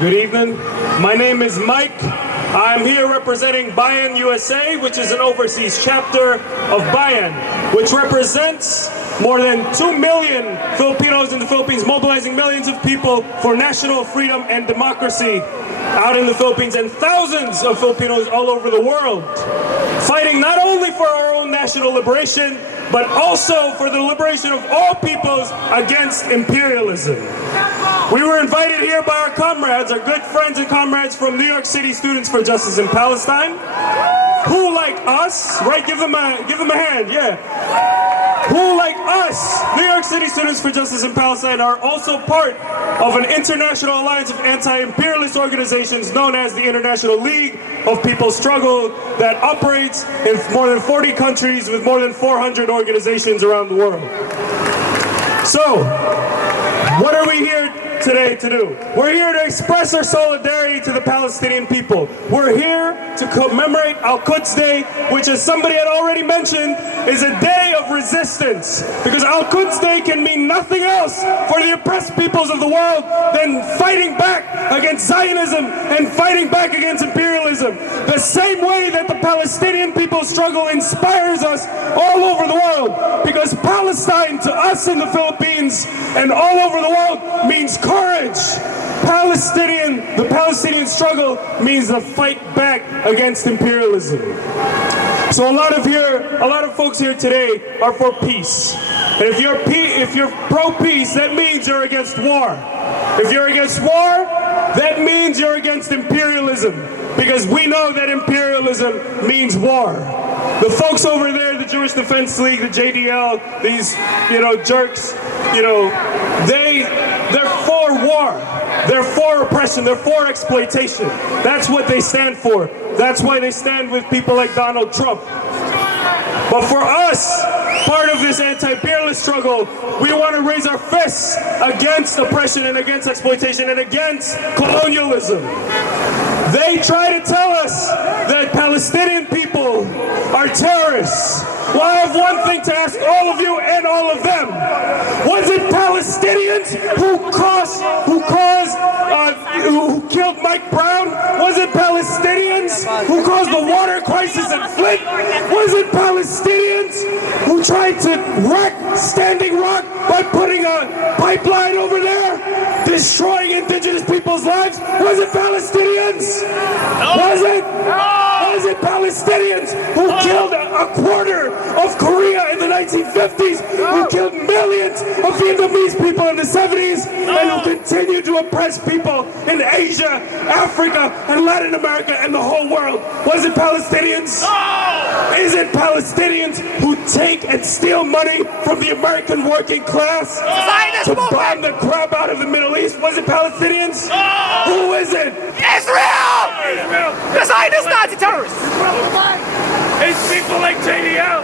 Good evening. My name is Mike. I'm here representing BAYAN USA, which is an overseas chapter of BAYAN, which represents more than 2 million Filipinos in the Philippines, mobilizing millions of people for national freedom and democracy out in the Philippines, and thousands of Filipinos all over the world, fighting not only for our own national liberation, but also for the liberation of all peoples against imperialism. We were invited here by our comrades, our good friends and comrades from New York City Students for Justice in Palestine, who, like us, right, give them a hand, yeah, who, like us, New York City Students for Justice in Palestine, are also part of an international alliance of anti-imperialist organizations known as the International League of People's Struggle that operates in more than 40 countries with more than 400 organizations around the world. So, what are we here today to do? We're here to express our solidarity to the Palestinian people. We're here to commemorate Al-Quds Day, which, as somebody had already mentioned, is a day of resistance. Because Al-Quds Day can mean nothing else for the oppressed peoples of the world than fighting back against Zionism and fighting back against imperialism. The same way that the Palestinian people's struggle inspires us all over the world. Because Palestine to us in the Philippines and all over the world means courage. The Palestinian struggle means the fight back against imperialism. So a lot of folks here today are for peace. And if you're pro-peace, that means you're against war. If you're against war, that means you're against imperialism. Because we know that imperialism means war. The folks over there, the Jewish Defense League, the JDL, these, jerks, they're for war. They're for oppression. They're for exploitation. That's what they stand for. That's why they stand with people like Donald Trump. But for us, part of this anti-imperialist struggle, we want to raise our fists against oppression and against exploitation and against colonialism. They try to tell us that Palestinian people are terrorists. Well, I have one thing to ask all of you and all of them. Was it Palestinians who killed Mike Brown? Was it Palestinians who caused the water crisis in Flint? Was it Palestinians who tried to wreck Standing Rock by putting a pipeline over there, destroying indigenous people's lives? Was it Palestinians? No. Was it? No. Was it Palestinians who killed a quarter of Korea in the 1950s, who killed millions of Vietnamese people in the 70s, and who continue to oppress people in Asia, Africa, and Latin America, and the whole world? Was it Palestinians? No. Is it Palestinians who take and steal money from the American working class to bomb the crap out of the Middle East? Was it Palestinians? No. Who is it? Israel! The Zionist Nazi terrorists! It's people like JDL.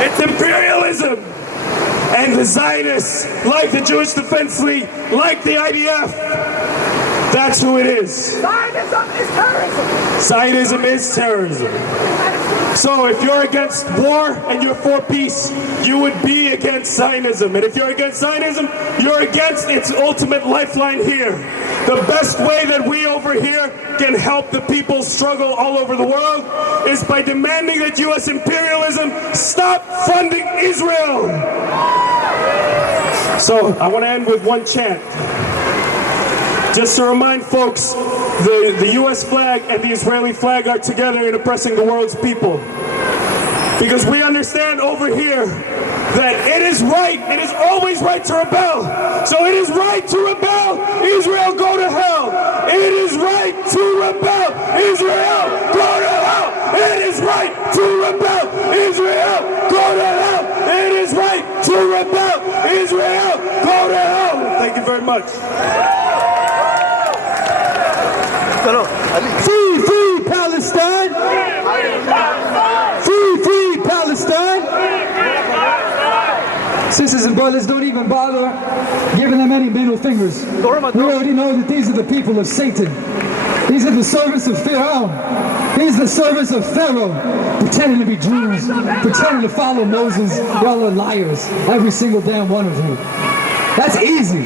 It's imperialism. And the Zionists, like the Jewish Defense League, like the IDF, that's who it is. Zionism is terrorism! Zionism is terrorism. So if you're against war and you're for peace, you would be against Zionism. And if you're against Zionism, you're against its ultimate lifeline here. The best way that we over here can help the people struggle all over the world is by demanding that U.S. imperialism stop funding Israel. So I want to end with one chant. Just to remind folks, the U.S. flag and the Israeli flag are together in oppressing the world's people. Because we understand over here that it is always right to rebel. So it is right to rebel. Israel, go to hell. It is right to rebel. Israel, go to hell. It is right to rebel. Israel, go to hell. It is right to rebel. Israel, go to hell. Thank you very much. Free, free Palestine! Free, free Palestine! Sisters and brothers, don't even bother giving them any middle fingers. We already know that these are the people of Satan. These are the servants of Pharaoh. These are the servants of Pharaoh, pretending to be Jews, pretending to follow Moses. Y'all are liars, every single damn one of you. That's easy.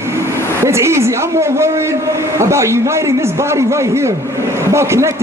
It's easy. I'm more worried about uniting this body right here, about connecting